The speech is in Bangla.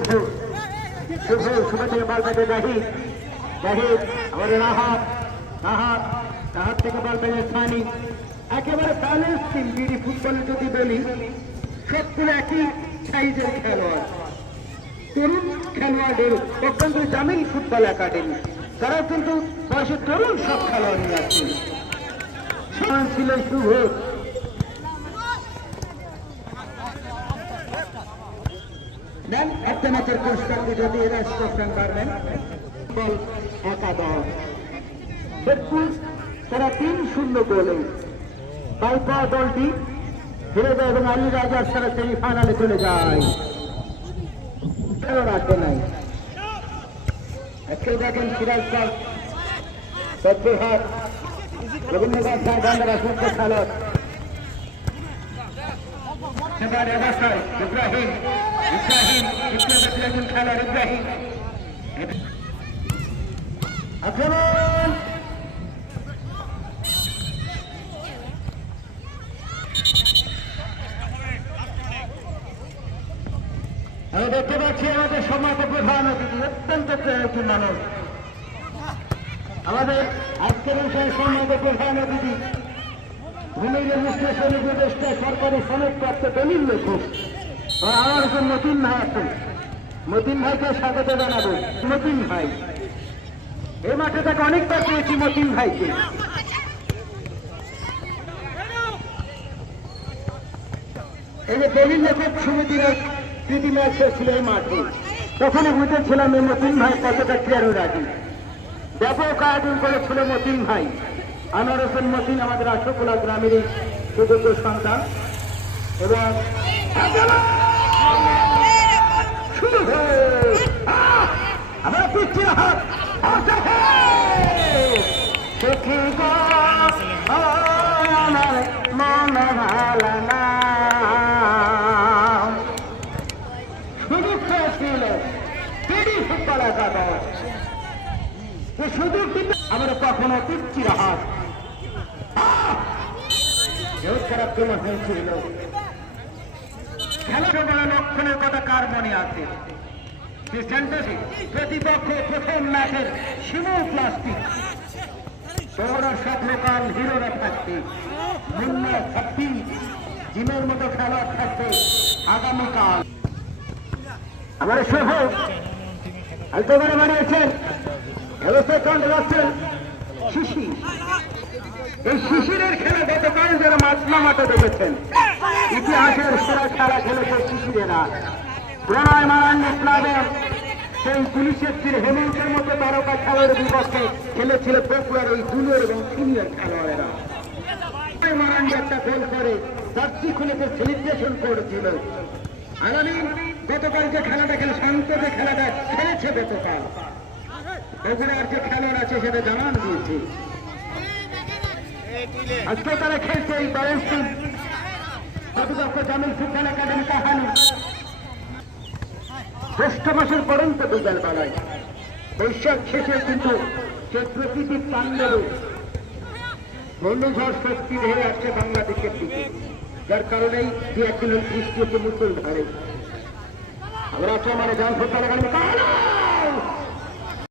শুভে থেকে বল পেতে জাহিদ জাহিদ আমাদের রাহাত রাহাত রাহাত থেকে বল সানি একেবারে ব্যালেন্স টিম বিডি ফুটবলে যদি বলি সবগুলো একই সাইজের খেলোয়াড়। তরুণ খেলোয়াড়দের অত্যন্ত জামিল ফুটবল একাডেমি তারা কিন্তু বয়সে তরুণ সব খেলোয়াড় সমান ছিল শুভ দেন একটা ম্যাচের পুরস্কারটি যদি এরা স্কোরম্যান পারবেন বল একা দল শেরপুর তারা তিন শূন্য গোলে। পাওয়া দলটি ফিরে যায় এবং আলী রাজার তারা সেমিফাইনালে চলে যায়। রাখে নাই। আজকে দেখেন সিরাজ পাল সত্যহাট রবীন্দ্রনাথ সাহেব বাংলা সুস্থ খেলোয়াড়। অবস্থায় ইব্রাহিম ইব্রাহিম ইসলামের একজন খেলোয়াড় ইব্রাহিম আমি দেখতে পাচ্ছি আমাদের সমাজ প্রধান অতিথি অত্যন্ত একজন মানুষ আমাদের আজকের বিষয়ে সমাজের প্রধান অতিথি ভূমি রেজিস্ট্রেশন উপদেষ্টা সরকারি সনদপ্রাপ্ত দলিল লেখক আমার একজন মতিন ভাই আছেন মতিন ভাইকে স্বাগত জানাব। মতিন ভাই। এই মাঠে তাকে অনেকবার পেয়েছি মতিন ভাইকে। এই যে দলিল লেখক সমিতির প্রীতি ম্যাচ ছিল এই মাঠে। তখন বুঝেছিলাম এই মতিন ভাই কতটা রাজি ব্যাপক আয়োজন করেছিল মতিন ভাই। আনোয়ার হোসেন মতিন আমাদের আশোকোলা গ্রামের সুযোগ্য সন্তান। এবং যে সুযোগটি আমরা কখনো পিচ্ছি হাত কেউ খারাপ কেমন হয়েছিল খেলা লক্ষণের কথা কার মনে আছে? প্রতিপক্ষ প্রথম ম্যাচের শিমুল প্লাস্টিক। সৌরভ সফলকাল হিরোরা থাকতে মুন্না ছাত্রী জিমের মতো খেলা থাকতে আগামীকাল। আমার শুভ আলতো করে বানিয়েছেন হেলস্টেশন রাখছেন শিশি। এই শিশিরের খেলা গতকাল যারা মাছলা মাঠে দেখেছেন। ইতিহাসের সেরা খেলা খেলেছে শিশিরেরা। প্রণয় মারান্য ক্লাবের সেই পুলিশের তীর হেমন্তের মতো তারকা খেলোয়াড়ের বিপক্ষে খেলেছিল পপুলার ওই জুনিয়র এবং সিনিয়র খেলোয়াড়েরা। গতকাল যে খেলোয়াড় আছে সেটা জানান দিয়েছে। আজকে খেলছে এই ব্যালেন্স টিম প্রতিপক্ষ জামিল ফুটবল একাডেমি কাহানি। জ্যৈষ্ঠ মাসের পরন্ত বিকাল বেলায় বৈশাখ শেষে কিন্তু সেই প্রকৃতির তাণ্ডবে। ঘূর্ণঝড় শক্তি ধরে আসছে বাংলাদেশের দিকে। যার কারণেই দু একদিন বৃষ্টি হচ্ছে মুসল ধারে। আমরা জান ফুটবল একাডেমি কাহানি